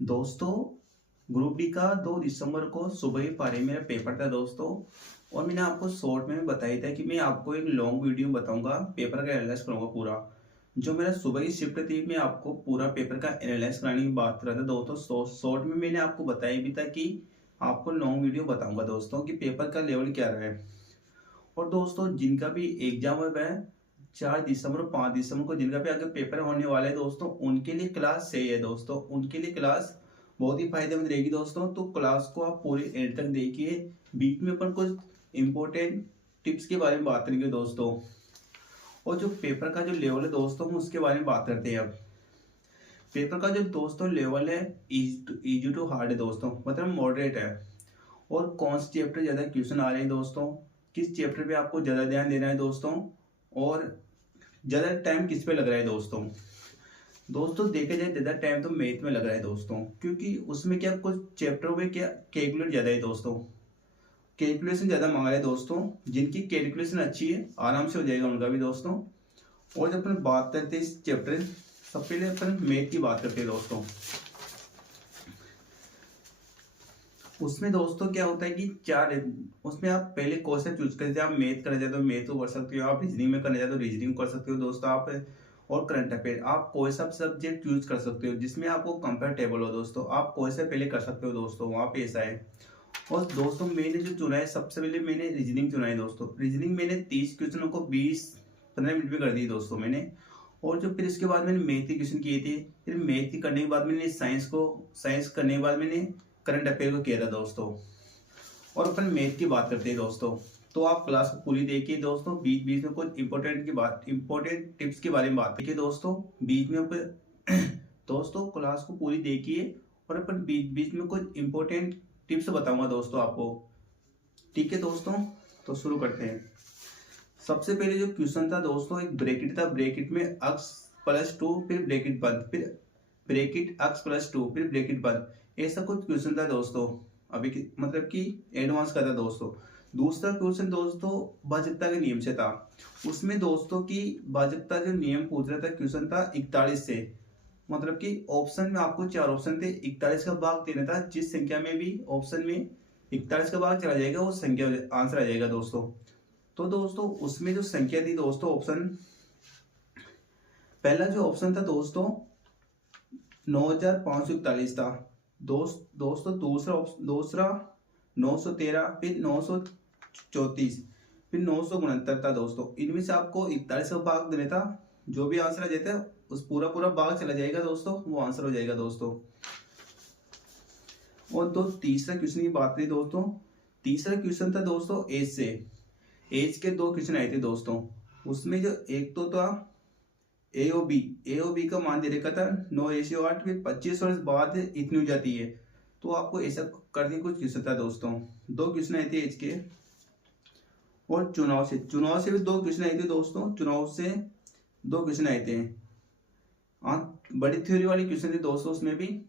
दोस्तों, group D का 2 दिसंबर को सुबह ही पारे मेरा पेपर था दोस्तों। और मैंने आपको शॉर्ट में बताया था कि मैं आपको एक लॉन्ग वीडियो बताऊंगा, पेपर का एनालाइज करूंगा पूरा। जो मेरा सुबह की शिफ्ट थी, मैं आपको पूरा पेपर का एनालाइज कराने की बात कर रहा था दोस्तों। शॉर्ट में मैंने आपको बताया भी था कि आपको लॉन्ग वीडियो बताऊंगा दोस्तों कि पेपर का लेवल क्या रहा है। और दोस्तों, जिनका भी एग्जाम है 4 दिसंबर 5 दिसंबर को, जिनका भी आगे पेपर होने वाला है दोस्तों, उनके लिए क्लास सही है दोस्तों। उनके लिए क्लास बहुत ही फायदेमंद रहेगी दोस्तों। तो क्लास को आप पूरे एंड तक देखिए। बीच में अपन कुछ इंपॉर्टेंट टिप्स के बारे में बात करेंगे दोस्तों। और जो पेपर का जो लेवल है दोस्तों, हम उसके बारे में बात करते हैं अब। पेपर का जो दोस्तों लेवल है, इजी टू हार्ड है दोस्तों, मतलब मॉडरेट है। और कौन से चैप्टर ज्यादा क्वेश्चन आ रहे हैं दोस्तों, किस चैप्टर पे आपको ज्यादा ध्यान देना है दोस्तों, और ज्यादा टाइम किस पे लग रहा है दोस्तों। दोस्तों, देखा जाए ज्यादा टाइम तो मैथ में लग रहा है दोस्तों, क्योंकि उसमें क्या कुछ चैप्टरों में क्या कैलकुलेट ज्यादा है दोस्तों। कैलकुलेशन ज्यादा मांग रहा है दोस्तों। जिनकी कैलकुलेशन अच्छी है आराम से हो जाएगा उनका भी दोस्तों। और जब अपन बात करते हैं इस चैप्टर, सबसे पहले अपन मैथ की बात करते हैं दोस्तों। उसमें दोस्तों क्या होता है कि चार, उसमें आप पहले क्वेश्चन चूज करते हैं। आप मैथ करना चाहते हो मैथ को कर सकते हो, आप रीजनिंग में करना चाहते हो रीजनिंग कर सकते हो दोस्तों आप। और करंट अफेयर, आप कोई सा सब्जेक्ट चूज कर सकते हो जिसमें आपको कंफर्टेबल हो दोस्तों। आप कोई सा पहले कर सकते हो दोस्तों, वहाँ पे ऐसा है। और दोस्तों, मैंने जो चुना है, सबसे पहले मैंने रीजनिंग चुना है दोस्तों। रीजनिंग मैंने 30 क्वेश्चनों को 20-15 मिनट में कर दी दोस्तों मैंने। और जो फिर इसके बाद मैंने मैथ के क्वेश्चन किए थे। फिर मैथ की करने के बाद मैंने साइंस करने के बाद मैंने करंट अफेयर को किया था दोस्तों। और अपन मैथ की बात करते हैं दोस्तों। तो आप क्लास को पूरी देखिए दोस्तों। बीच बीच में कुछ इंपॉर्टेंट टिप्स के बारे में बात देखिए दोस्तों। बीच में दोस्तों क्लास को पूरी देखिए। और अपन बीच बीच में कुछ इंपॉर्टेंट टिप्स बताऊंगा दोस्तों आपको। ठीक है दोस्तों, तो शुरू करते हैं। सबसे पहले जो क्वेश्चन था दोस्तों, एक ब्रैकेट था। ब्रैकेट में x+2, फिर ब्रैकेट बंद, फिर ब्रैकेट x+2, फिर ब्रैकेट बंद। ऐसा कुछ क्वेश्चन था दोस्तों। अभी मतलब कि एडवांस का था दोस्तों। दूसरा क्वेश्चन दोस्तों भाजकता के नियम से था। उसमें दोस्तों की भाजकता जो नियम पूछ रहा था, क्वेश्चन था 41 से। मतलब कि ऑप्शन में आपको 4 ऑप्शन थे, 41 का भाग देना था। जिस संख्या में भी ऑप्शन में 41 का भाग चला जाएगा, वो संख्या आंसर आ जाएगा दोस्तों। तो दोस्तों उसमें जो संख्या थी दोस्तों, ऑप्शन पहला जो ऑप्शन था दोस्तों 9541 था दोस्तों। दूसरा 913, फिर 934, फिर 969 था दोस्तों। इनमें से आपको 41 का भाग देना था। जो भी आंसर आ जाता है उस पूरा भाग चला जाएगा दोस्तों, वो आंसर हो जाएगा दोस्तों। और तो तीसरा क्वेश्चन की बात करें दोस्तों। तीसरा क्वेश्चन था दोस्तों एज से। एज के 2 क्वेश्चन आए थे दोस्तों। उसमें जो एक तो था ए ओ बी का मान दे रखा था 9:8, फिर 25 वर्ष बाद इतनी हो जाती है। तो आपको ऐसा करने कुछ क्वेश्चन था दोस्तों। 2 क्वेश्चन आए थे एज के। और चुनाव से भी 2 क्वेश्चन आए थे दोस्तों। चुनाव से 2 क्वेश्चन आए थे। हाँ, बड़ी थ्योरी वाली क्वेश्चन थे दोस्तों उसमें भी।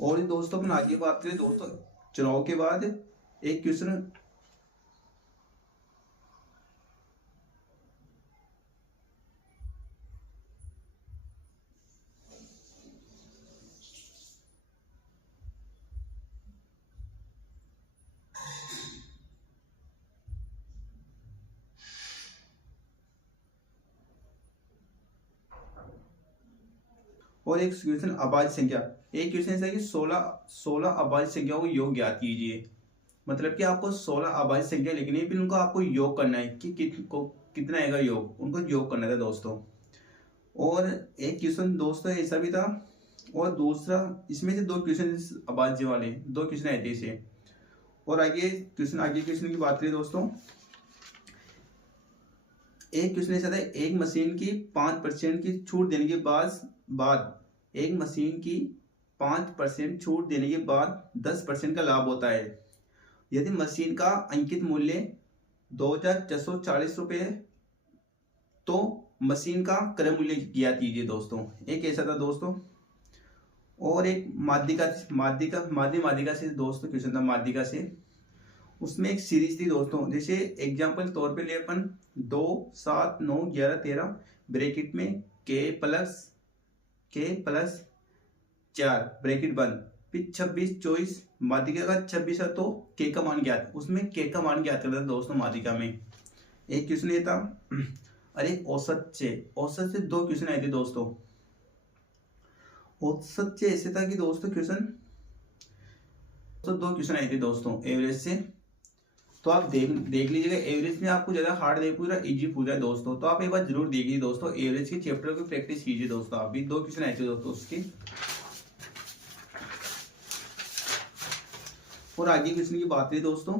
और दोस्तों अपन आगे बात करें दोस्तों, चुनाव के बाद एक क्वेश्चन। और एक क्वेश्चन अभाज्य संख्या। एक क्वेश्चन ऐसा है कि 16 अभाज्य संख्याओं को योग ज्ञात कीजिए। मतलब कि आपको 16 अभाज्य संख्या लिखनी है, फिर उनको आपको योग करना है कि कितना आएगा योग, उनको योग करना था दोस्तों। और एक क्वेश्चन दोस्तों ऐसा भी था। और दूसरा, इसमें से 2 क्वेश्चन अभाज्य वाले 2 क्वेश्चन आए थे इसे। और आगे क्वेश्चन की बात करें दोस्तों। एक क्वेश्चन ऐसा था, एक मशीन की 5% की छूट देने के बाद एक मशीन की 5% छूट देने के बाद 10% का लाभ होता है। यदि मशीन का अंकित मूल्य 2,440 रुपये है तो मशीन का क्रय मूल्य ज्ञात कीजिए दोस्तों। एक ऐसा था दोस्तों। और एक माध्यिका से दोस्तों क्वेश्चन था माध्यिका से। उसमें एक सीरीज थी दोस्तों, जैसे एग्जाम्पल तौर पे ले अपन 2, 7, 9, 11, 13 ब्रैकेट में k प्लस 4 ब्रैकेट बंद, फिर 26, 24 माध्यिका का 26 है तो k का मान ज्ञात। उसमें k का मान ज्ञात करना था दोस्तों माध्यिका में। एक क्वेश्चन ये था। अरे औसत से 2 क्वेश्चन आए थे दोस्तों। औसत से ऐसे था कि दोस्तों क्वेश्चन तो 2 क्वेश्चन आए थे दोस्तों एवरेज से। तो आप देख लीजिएगा, एवरेज में आपको ज्यादा हार्ड नहीं पूरा इजी पूरा है दोस्तों। तो आप एक बार जरूर देखिए दोस्तों, एवरेज के चैप्टर को प्रैक्टिस कीजिए दोस्तों। आप भी 2 क्वेश्चन आए थे दोस्तों उसके। और आगे क्वेश्चन की बात करें दोस्तों,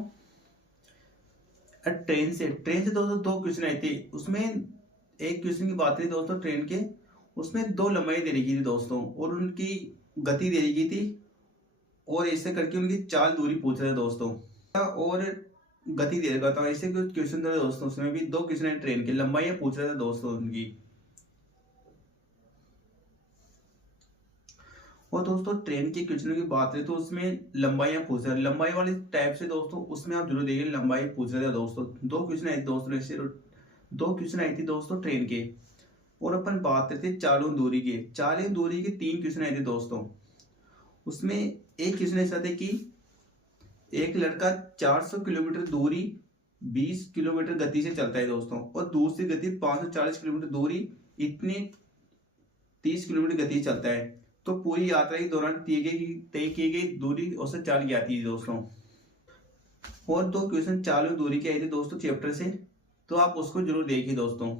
ट्रेन से दोस्तों 2 क्वेश्चन आए थे। उसमें एक क्वेश्चन की बात करें दोस्तों ट्रेन के, उसमें 2 लंबाई दे रखी थी दोस्तों और उनकी गति दे रखी थी, और ऐसे करके उनकी चाल दूरी पूछ रहे थे दोस्तों और गति दे रखा था। ऐसे कुछ क्वेश्चन थे दोस्तों। उसमें भी 2 क्वेश्चन है ट्रेन के, लंबाई पूछ रहे थे दोस्तों उनकी। और दोस्तों ट्रेन के क्वेश्चन की बात करें तो उसमें लंबाई पूछ रहे थे, लंबाई वाले टाइप से दोस्तों उसमें आप जरूर देखिए लंबाई पूछ रहे थे दोस्तों। 2 क्वेश्चन आए थे दोस्तों ऐसे, 2 क्वेश्चन आई थी दोस्तों ट्रेन के। और अपन बात करते चालन दूरी के। 3 क्वेश्चन आए थे दोस्तों। उसमें एक क्वेश्चन ऐसा था कि एक लड़का 400 किलोमीटर दूरी 20 किलोमीटर गति से चलता है दोस्तों, और दूसरी गति 540 किलोमीटर दूरी इतनी 30 किलोमीटर गति से चलता है। तो पूरी यात्रा के दौरान तय की गई दूरी औसत चाल ज्ञात कीजिए दोस्तों। और 2 क्वेश्चन चालन दूरी के आए थे दोस्तों चैप्टर से, तो आप उसको जरूर देखिए दोस्तों।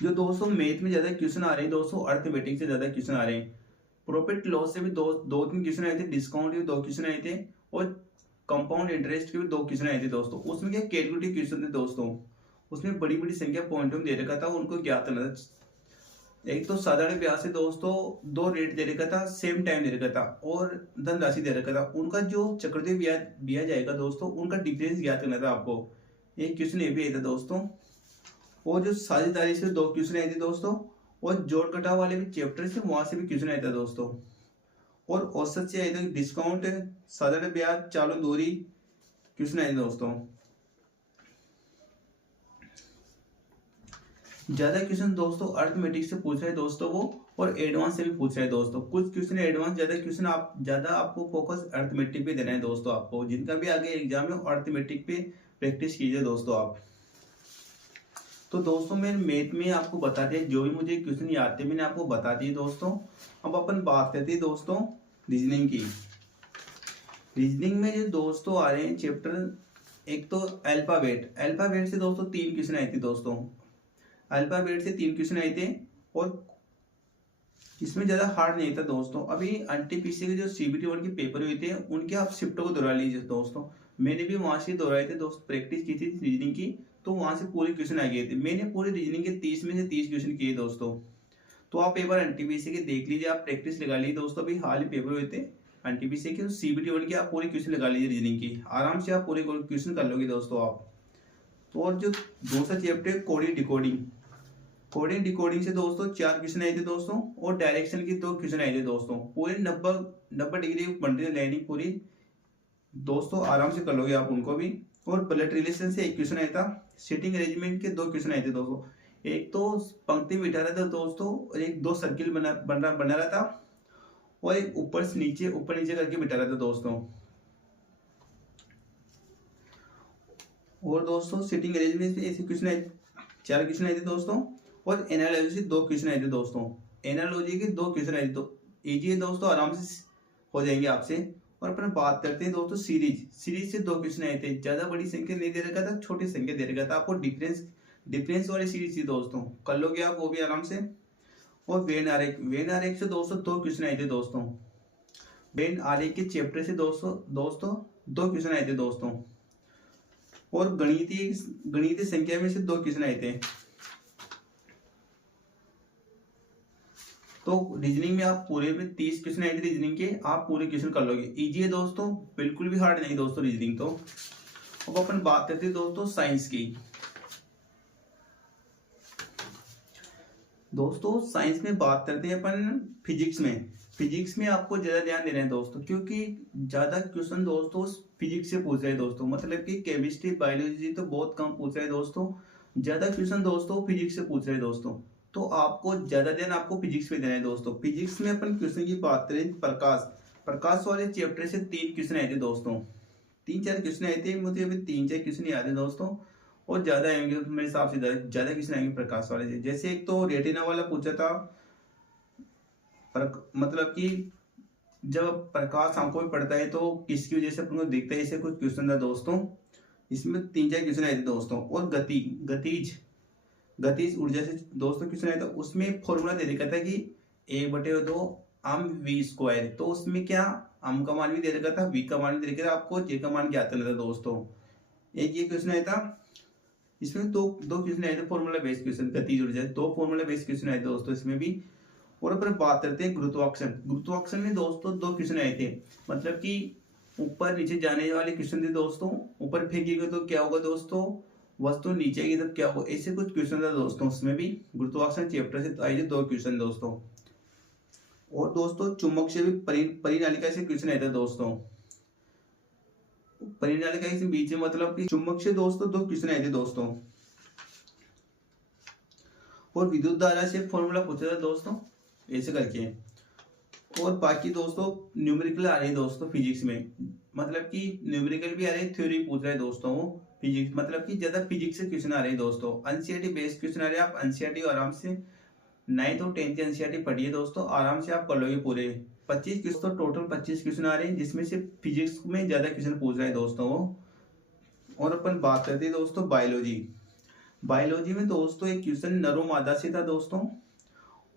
जो दोस्तों मैथ में ज्यादा क्वेश्चन आ रहे हैं दोस्तों, अर्थमेटिक से ज्यादा क्वेश्चन आ रहे हैं। प्रॉफिट लॉस से भी 2-3 क्वेश्चन आए थे, डिस्काउंट के 2 क्वेश्चन आए थे, और कंपाउंड इंटरेस्ट के भी 2 क्वेश्चन आए थे दोस्तों। उसमें क्या कैलकुलेटिव क्वेश्चन थे दोस्तों। उसमें बड़ी बड़ी संख्या पॉइंट में दे रखा था, उनको ज्ञात करना था। एक तो साधारण ब्याज से दोस्तों 2 रेट दे रखा था, सेम टाइम दे रखा था, और धनराशि दे रखा था। उनका जो चक्रवृद्धि ब्याज जाएगा दोस्तों, उनका डिफरेंस ज्ञात करना था आपको। एक क्वेश्चन ये भी आया था दोस्तों। और जो साझेदारी से 2 क्वेश्चन आए थे दोस्तों, और जोड़ घटाव वाले भी चैप्टर से वहां से भी क्वेश्चन आया था दोस्तों। और औसत से आए थे डिस्काउंट, साधारण ब्याज, चालन दूरी क्वेश्चन आए थे दोस्तों। ज्यादा क्वेश्चन दोस्तों अर्थमेटिक से पूछ रहे हैं दोस्तों वो, और एडवांस से भी पूछ रहे हैं दोस्तों। कुछ क्वेश्चन एडवांस, ज्यादा क्वेश्चन आप ज्यादा आपको फोकस अर्थमेटिक पे देना है दोस्तों। आपको जिनका भी आगे एग्जाम है अर्थमेटिक पे प्रैक्टिस कीजिए दोस्तों आप। तो दोस्तों मैं मैथ में आपको बता दिया, जो भी मुझे क्वेश्चन याद थे मैंने आपको बता दिए दोस्तों। अब अपन बात करते हैं दोस्तों रीजनिंग की। रीजनिंग में जो दोस्तों आ रहे हैं चैप्टर, एक तो अल्फाबेट से दोस्तों 3 क्वेश्चन आए थे दोस्तों। अल्फाबेट से 3 क्वेश्चन आए थे, और इसमें ज्यादा हार्ड नहीं था दोस्तों। अभी एनटीपीसी के जो CBT 1 के पेपर हुए थे उनके आप शिफ्टों को दोहरा लीजिए दोस्तों। मैंने भी वहां से दोहराए थे दोस्त, प्रैक्टिस की थी रीजनिंग की, तो वहां से पूरे क्वेश्चन आ गए थे। मैंने पूरे रीजनिंग के 30 में से 30 क्वेश्चन किए दोस्तों। तो आप एक बार एनटीपीसी के देख लीजिए, आप प्रैक्टिस लगा लीजिए दोस्तों। अभी हाल ही पेपर हुए थे एनटीपीसी के, CBT 1 के आप पूरे क्वेश्चन लगा लीजिए रीजनिंग की, आराम से आप पूरे क्वेश्चन कर लोगे दोस्तों आप। तो और जो दूसरा चैप्टर कोडिंग डिकोडिंग से दोस्तों 4 क्वेश्चन आए थे दोस्तों, और डायरेक्शन की 2 क्वेश्चन आए थे दोस्तों। पूरे 90 डिग्री बन रही लाइनिंग पूरी दोस्तों, आराम से कर लोगे आप उनको भी। और ब्लड रिलेशन से 1 क्वेश्चन आया था। सिटिंग अरेंजमेंट के 2 क्वेश्चन आए थे दोस्तों। एक तो पंक्ति में बिठा रहा था दोस्तों, और एक 2 सर्किल बना रहा था, और एक ऊपर नीचे करके बिठा रहा था दोस्तों। और दोस्तों सिटिंग अरेंजमेंट से ऐसे क्वेश्चन आए, 4 क्वेश्चन आए थे दोस्तों। और एनालॉजी से 2 क्वेश्चन आए थे दोस्तों। एनालॉजी के 2 क्वेश्चन आए थे, तो इजी है दोस्तों, आराम से हो जाएंगे आपसे। और अपन बात करते हैं दोस्तों सीरीज से 2 क्वेश्चन आए थे। ज्यादा बड़ी संख्या नहीं दे रखा था, छोटी संख्या दे रखा था आपको। डिफरेंस वाली सीरीज थी दोस्तों, कर लोगे आप वो भी आराम से। और वेन आरेख से दोस्तों 2 क्वेश्चन आए थे दोस्तों। वेन आरेख के चैप्टर से दोस्तों 2 क्वेश्चन आए थे दोस्तों। और गणितीय संख्या में से 2 क्वेश्चन आए थे। तो रीजनिंग में आप पूरे में 30 क्वेश्चन आए थे रीजनिंग के, आप पूरे क्वेश्चन कर लोगे। इजी है दोस्तों, बिल्कुल भी हार्ड नहीं दोस्तों रीजनिंग। तो अब अपन बात करते हैं दोस्तों साइंस की। दोस्तों साइंस में बात करते हैं अपन फिजिक्स में। फिजिक्स में आपको ज्यादा ध्यान देना है दोस्तों, क्योंकि ज्यादा क्वेश्चन दोस्तों फिजिक्स से पूछ रहे हैं दोस्तों। मतलब कि केमिस्ट्री बायोलॉजी तो बहुत कम पूछ रहे हैं दोस्तों, ज्यादा क्वेश्चन दोस्तों फिजिक्स से पूछ रहे हैं दोस्तों। तो आपको ज्यादा ध्यान आपको फिजिक्स पे देना है दोस्तों। फिजिक्स में अपन क्वेश्चन की बात करें, प्रकाश वाले चैप्टर से 3 क्वेश्चन आए थे दोस्तों। 3-4 क्वेश्चन आए थे, मुझे अभी 3-4 क्वेश्चन याद है दोस्तों, और ज्यादा आएंगे मेरे हिसाब से, ज्यादा क्वेश्चन आएंगे प्रकाश वाले से। जैसे एक तो रेटिना वाला पूछा था, मतलब कि जब प्रकाश आंखों में पड़ता है तो किसकी वजह से अपन को दिखता है, ऐसे कुछ क्वेश्चन था दोस्तों। इसमें 3-4 क्वेश्चन आए थे दोस्तों। और गतिज ऊर्जा से दोस्तों क्वेश्चन आया था, उसमें फॉर्मूला दे रखा था कि 1/2 m v²। तो उसमें क्या m का मान भी दे रखा था, v का मान भी दे रखा था, आपको j का मान ज्ञात करना था दोस्तों। एक ये क्वेश्चन आया था। इसमें दो क्वेश्चन आए थे फॉर्मूला बेस्ड क्वेश्चन, गतिज ऊर्जा 2 फॉर्मूला बेस्ड क्वेश्चन आए थे दोस्तों इसमें भी। और अपन बात करते हैं गुरुत्वाकर्षण में दोस्तों 2 क्वेश्चन आए थे। मतलब कि ऊपर नीचे जाने वाले क्वेश्चन थे दोस्तों। ऊपर फेंकेगा तो क्या होगा दोस्तों, वस्तु नीचे की तब क्या होगा, ऐसे कुछ क्वेश्चन था दोस्तों। उसमें भी गुरुत्वाकर्षण चैप्टर से आए थे 2 क्वेश्चन दोस्तों। और दोस्तों चुंबक से भी परिनालिका से क्वेश्चन आया था दोस्तों। परिनालिका के बीच में मतलब कि चुंबक से दोस्तों 2 क्वेश्चन आए थे दोस्तों। और विद्युत धारा से फॉर्मूला पूछा था दोस्तों, ऐसे करके। और बाकी दोस्तों न्यूमेरिकल आ रहे हैं दोस्तों फिजिक्स में। मतलब कि न्यूमेरिकल भी आ रहे हैं, थ्योरी पूछ रहे हैं दोस्तों वो फिजिक्स। मतलब कि ज्यादा फिजिक्स से क्वेश्चन आ रहे हैं दोस्तों। एनसीईआरटी बेस्ड क्वेश्चन आ रहे हैं। आप एनसीईआरटी आराम से 9th और 10th एनसीईआरटी पढ़िए दोस्तों, आराम से आप कर लोगे पूरे 25 क्वेश्चन। टोटल 25 क्वेश्चन आ रहे हैं, जिसमें से फिजिक्स में ज्यादा क्वेश्चन पूछ रहे हैं दोस्तों वो। और अपन बात करते हैं दोस्तों बायोलॉजी में दोस्तों एक क्वेश्चन नरो मादा से था दोस्तों,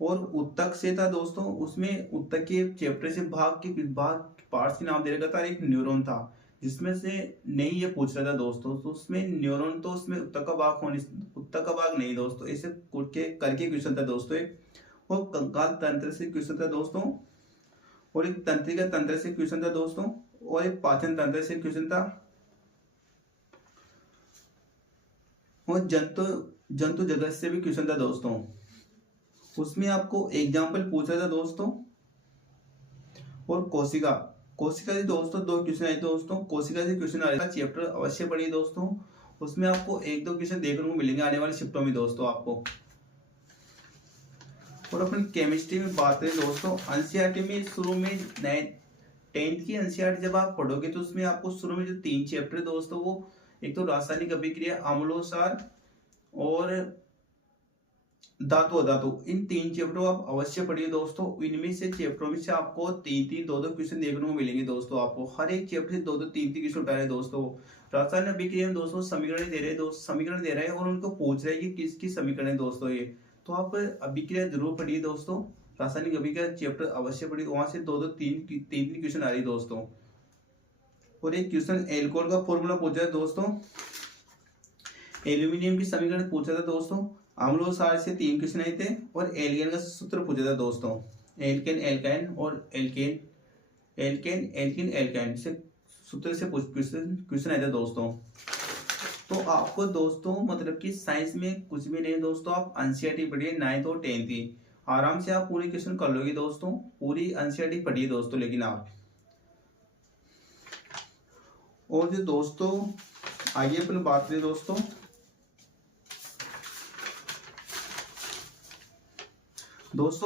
और उत्तक से था दोस्तों। उसमें उत्तक के चैप्टर से भाग पार्ट्स के नाम दे रखा था। एक न्यूरॉन था, जिसमें से नहीं ये पूछ रहा था दोस्तों। तो उसमें न्यूरॉन, तो उसमें उत्तक का भाग नहीं दोस्तों, ऐसे करके क्वेश्चन था दोस्तों एक। और कंकाल तंत्र से क्वेश्चन था दोस्तों, और एक तंत्रिका तंत्र से क्वेश्चन था दोस्तों, और एक पाचन तंत्र से क्वेश्चन था, और जंतु जगत से भी क्वेश्चन था दोस्तों। उसमें आपको एग्जाम्पल पूछा था दोस्तों। और कोशिका से दोस्तों 2 क्वेश्चन आए दोस्तों। कोशिका से क्वेश्चन आएगा, चैप्टर अवश्य पढ़िए दोस्तों। उसमें आपको 1-2 क्वेश्चन देखने को मिलेंगे आने वाले शिफ्टों में दोस्तों आपको। और अपन केमिस्ट्री में बात करें दोस्तों, एनसीईआरटी में शुरू में 10th की एनसीईआरटी जब आप पढ़ोगे तो उसमें आपको शुरू में जो 3 चैप्टर दोस्तों, वो एक तो रासायनिक अभिक्रिया, अम्लोसार और धातु अधातु, इन 3 चैप्टर आप अवश्य पढ़िए दोस्तों। इनमें से चैप्टरों में से आपको 3-3, 2-2 क्वेश्चन देखने को मिलेंगे दोस्तों आपको। हर एक चैप्टर से 2-2, 3-3 क्वेश्चन उठा रहे दोस्तों। रासायनिक अभिक्रिया में दोस्तों समीकरण दे रहे हैं और उनको पूछ रहे हैं कि किसकी समीकरण है दोस्तों ये। तो आप अभिक्रिया जरूर पढ़िए दोस्तों, रासायनिक अभिक्रिया चैप्टर अवश्य पढ़िए, वहां से 2-2, 3-3 क्वेश्चन आ रही है दोस्तों। और एक क्वेश्चन एल्कोहल का फॉर्मूला पूछा है दोस्तों। एल्यूमिनियम की समीकरण पूछा था दोस्तों। अम्लोसार से 3 क्वेश्चन आए थे। और एल्केन का सूत्र पूछा था दोस्तों। एल्केन और एल्काइन से सूत्र से क्वेश्चन आया था दोस्तों। तो आपको दोस्तों मतलब कि साइंस में कुछ भी नहीं दोस्तों, आप एनसीईआरटी पढ़िए 9th और 10th की, आराम से आप पूरी क्वेश्चन कर लोगे दोस्तों। पूरी एनसीईआरटी पढ़िए दोस्तों। लेकिन आप और जो दोस्तों आइए अपन बात करें दोस्तों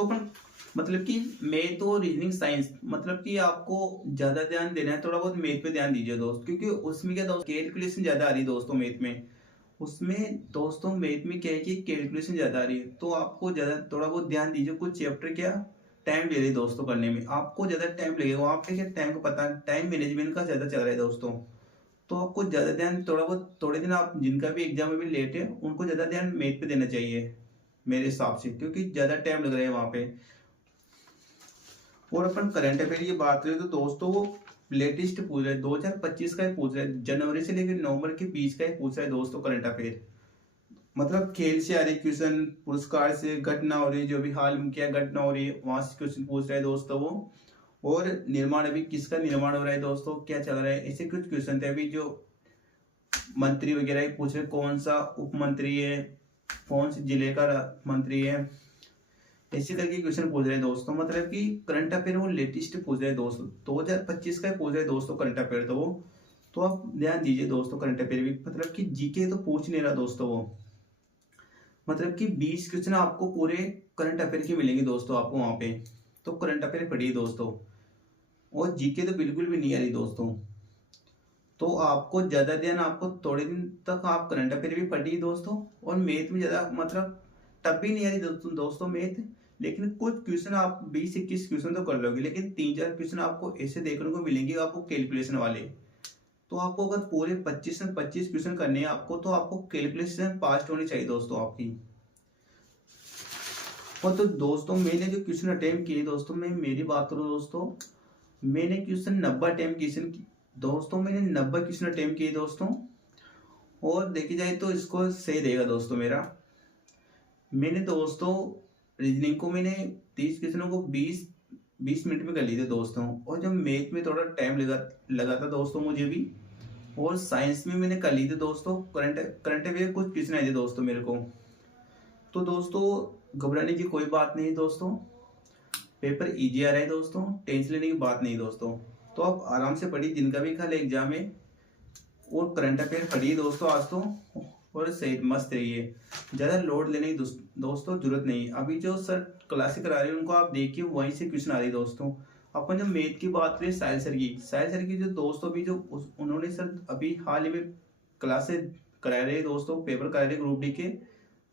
अपन मतलब कि मैथ और रीजनिंग साइंस, मतलब कि आपको ज्यादा ध्यान देना है, थोड़ा बहुत मैथ पे ध्यान दीजिए दोस्त, क्योंकि उसमें क्या दोस्त कैलकुलेशन ज्यादा आ रही है दोस्तों मैथ में। उसमें दोस्तों मैथ में क्या है कि कैलकुलेशन ज्यादा आ रही है, तो आपको ज्यादा थोड़ा बहुत ध्यान दीजिए। कुछ चैप्टर क्या टाइम ले रहे दोस्तों करने में, आपको ज्यादा टाइम लगेगा। वहाँ पे क्या टाइम को पता, टाइम मैनेजमेंट का ज्यादा चल रहा है दोस्तों। तो आपको ज्यादा ध्यान थोड़े दिन आप जिनका भी एग्जाम में भी लेट है, उनको ज्यादा ध्यान मैथ पे देना चाहिए मेरे हिसाब से, क्योंकि ज्यादा टाइम लग रहा है वहां पे। और अपन करंट अफेयर की बात करें तो दोस्तों वो लेटेस्ट पूछ रहे हैं, 2025 का ही पूछ रहे हैं, जनवरी से लेकर नवंबर के बीच का ही पूछ रहे हैं दोस्तों करंट अफेयर। मतलब खेल से आ रहे क्वेश्चन, पुरस्कार से घटना हो रही है, जो भी हाल में क्या घटना हो रही है वहां से क्वेश्चन पूछ रहे हैं दोस्तों वो। और निर्माण अभी किसका निर्माण हो रहा है दोस्तों, क्या चल रहा है, ऐसे कुछ क्वेश्चन थे अभी। जो मंत्री वगैरह ही पूछ रहे, कौन सा उप मंत्री है, कौन से जिले का मंत्री है, ऐसे करके क्वेश्चन पूछ रहे हैं दोस्तों। मतलब कि करंट अफेयर वो लेटेस्ट पूछ रहे हैं दोस्तों, 2025 का पूछ रहे हैं दोस्तों करंट अफेयर तो वो। तो आप ध्यान दीजिए दोस्तों, करंट अफेयर भी मतलब कि जीके तो पूछ नहीं रहा दोस्तों वो। मतलब कि 20 क्वेश्चन आपको पूरे करंट अफेयर के मिलेंगे दोस्तों आपको वहां पे। तो करंट अफेयर पढ़िए दोस्तों, और जीके तो बिल्कुल भी नहीं आ रही दोस्तों। तो आपको ज्यादा ध्यान, आपको थोड़े दिन तक आप करंट अफेयर भी पढ़िए दोस्तों, और मैथ में ज्यादा मतलब तब भी नहीं आ रही दोस्तों मैथ। लेकिन कुछ क्वेश्चन आप 20-21 क्वेश्चन तो कर लोगे, लेकिन 3-4 क्वेश्चन आपको ऐसे देखने को मिलेंगे आपको कैलकुलेशन वाले। तो आपको अगर पूरे 25 में 25 क्वेश्चन करने हैं आपको, तो आपको कैलकुलेशन पास होनी चाहिए दोस्तों आपकी। और तो दोस्तों मैंने जो क्वेश्चन अटेम्प्ट किए दोस्तों, मैं मेरी बात करूं दोस्तों, मैंने क्वेश्चन 90 अटेम्प्ट क्वेश्चन दोस्तों, मैंने 90 क्वेश्चन अटेम्प्ट किए दोस्तों। और देखी जाए तो इसको सही रहेगा दोस्तों मेरा। मैंने दोस्तों रीजनिंग को मैंने 30 क्वेश्चनों को 20 मिनट में कर लिए थे दोस्तों। और जब मैथ में थोड़ा टाइम लगा था दोस्तों मुझे भी। और साइंस में मैंने कर ली थी दोस्तों, करंट अफेयर कुछ क्वेश्चन आए थे दोस्तों मेरे को। तो दोस्तों घबराने की कोई बात नहीं दोस्तों, पेपर इजी आ रहा है दोस्तों, टेंशन लेने की बात नहीं दोस्तों। तो आप आराम से पढ़िए, जिनका भी कल एग्जाम है, और करंट अफेयर पढ़िए दोस्तों आज तो। और सही मस्त रहिए, ज़्यादा लोड लेने की दोस्तों जरूरत नहीं। अभी जो सर क्लासेस करा रहे हैं उनको आप देखिए, वहीं से क्वेश्चन आ रही है दोस्तों। अपन जब मैथ की बात करें, साहिल सर की जो दोस्तों भी जो उन्होंने सर अभी हाल ही में क्लासेस करा रहे हैं दोस्तों, पेपर करा रहे हैं ग्रुप डी के।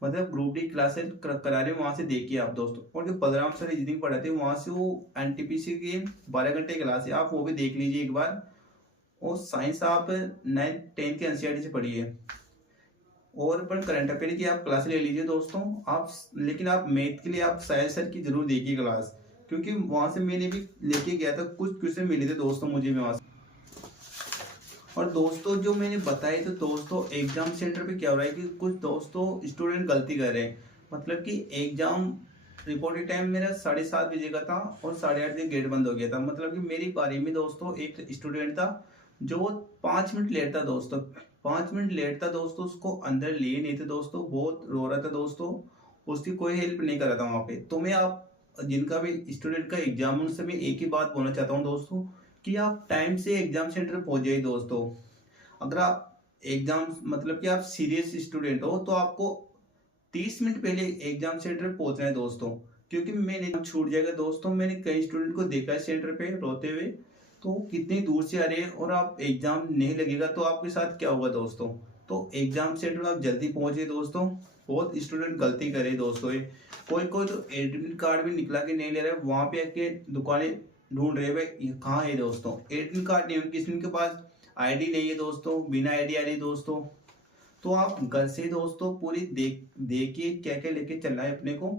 मतलब ग्रुप डी क्लासेस करा रहे हैं, वहां से देखिए आप दोस्तों। और जो बलराम सर रीजनिंग पढ़ाते हैं वहां से, वो एनटीपीसी के 12 घंटे क्लास है, आप वो भी देख लीजिए एक बार। और साइंस आप 9th-10th के एनसीईआरटी से पढ़िए। और अपन करंट अफेयर की आप क्लास ले लीजिए दोस्तों आप। लेकिन आप मैथ के लिए आप साहिल सर की जरूर देखिए क्लास, क्योंकि वहां से मैंने भी लेके गया था, कुछ क्वेश्चन मिले थे दोस्तों मुझे भी वहां से। और दोस्तों जो मैंने बताया तो दोस्तों, एग्जाम सेंटर पे क्या हो रहा है कि कुछ दोस्तों स्टूडेंट गलती कर रहे हैं। मतलब कि एग्जाम रिपोर्टिंग टाइम मेरा 7:30 बजे का था, और 8:30 बजे गेट बंद हो गया था। मतलब कि मेरी बारी में दोस्तों एक स्टूडेंट था जो 5 मिनट लेट था दोस्तों। 5 मिनट लेट था दोस्तों, उसको अंदर लिए नहीं थे दोस्तों, बहुत रो रहा था दोस्तों। उसकी कोई हेल्प नहीं कर रहा था वहां पे। तो मैं आप जिनका भी स्टूडेंट का एग्जाम, उनसे मैं एक ही बात बोलना चाहता हूँ दोस्तों, कि आप टाइम से एग्जाम सेंटर पहुंच जाइए दोस्तों। अगर आप एग्जाम मतलब कि आप सीरियस स्टूडेंट हो, तो आपको 30 मिनट पहले एग्जाम सेंटर पहुंचना है दोस्तों। क्योंकि मैंने छूट जाएगा दोस्तों, मैंने कई स्टूडेंट को देखा है सेंटर पे रोते हुए। तो कितनी दूर से आ रहे हैं, और आप एग्जाम नहीं लगेगा तो आपके साथ क्या होगा दोस्तों। तो एग्जाम सेंटर आप जल्दी पहुंचे दोस्तों। बहुत स्टूडेंट गलती करे दोस्तों ये। कोई कोई तो एडमिट कार्ड भी निकला के नहीं ले रहे, वहां पे आके दुकानें ढूंढ रहे भाई कहाँ है दोस्तों। एडमिट कार्ड नहीं है किसी के पास, आईडी नहीं है दोस्तों, बिना आईडी आ रही दोस्तों। तो आप घर से दोस्तों पूरी देखिए क्या क्या लेके चलना है अपने को,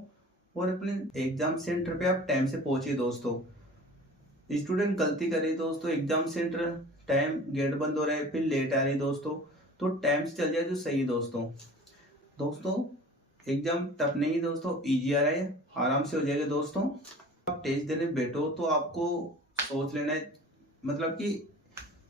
और अपने एग्जाम सेंटर पे आप टाइम से पहुंचे दोस्तों। स्टूडेंट गलती करे दोस्तों, एग्जाम सेंटर टाइम गेट बंद हो रहा है, फिर लेट आ रही है दोस्तों। तो टाइम से चल जाए तो सही है दोस्तों। दोस्तों एग्जाम टफ नहीं है दोस्तों, इजी आ रहा है, आराम से हो जाएगा दोस्तों। आप टेस्ट देने बैठो तो आपको सोच लेना है, मतलब कि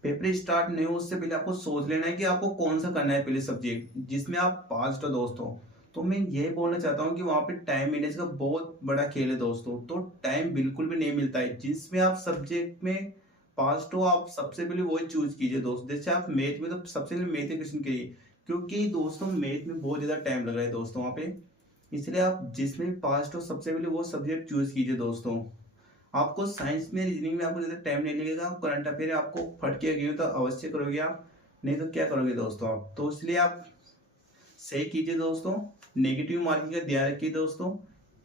पेपर स्टार्ट नहीं हो उससे पहले आपको सोच लेना है कि आपको कौन सा करना है पहले सब्जेक्ट, जिसमें आप पास हो दोस्तों। तो मैं ये बोलना चाहता हूँ कि वहाँ पे टाइम मैनेज का बहुत बड़ा खेल है दोस्तों। तो टाइम बिल्कुल भी नहीं मिलता है, जिसमें आप सब्जेक्ट में पास हो आप सबसे पहले वही चूज कीजिए दोस्तों। जैसे आप मैथ में, तो सबसे पहले मैथ क्वेश्चन करिए, क्योंकि दोस्तों मैथ में बहुत ज्यादा टाइम लग रहा है दोस्तों वहाँ पे। इसलिए आप जिसमें पास हो सबसे पहले वो सब्जेक्ट चूज कीजिए दोस्तों। आपको साइंस में, रीजनिंग में आपको ज्यादा टाइम नहीं लगेगा। करंट अफेयर आपको फटके गए तो अवश्य करोगे आप, नहीं तो क्या करोगे दोस्तों आप। तो इसलिए आप सही कीजिए दोस्तों। नेगेटिव मार्किंग का ध्यान रखिए दोस्तों।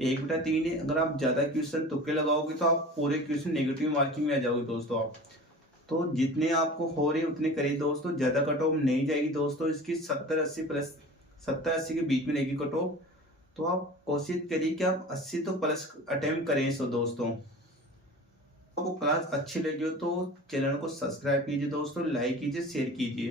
1/3 है, अगर आप ज्यादा क्वेश्चन तुक्के लगाओगे तो आप पूरे क्वेश्चन नेगेटिव मार्किंग में आ जाओगे दोस्तों आप। तो जितने आपको हो रहे उतने करिए दोस्तों, ज्यादा कट ऑफ नहीं जाएगी दोस्तों इसकी। 70-80 प्लस, 70-80 के बीच में रहेगी कट ऑफ। तो आप कोशिश करिए कि आप 80 तो प्लस अटेम्प्ट करें सो दोस्तों। आपको क्लास अच्छी लगी हो तो चैनल को सब्सक्राइब कीजिए दोस्तों, लाइक कीजिए, शेयर कीजिए।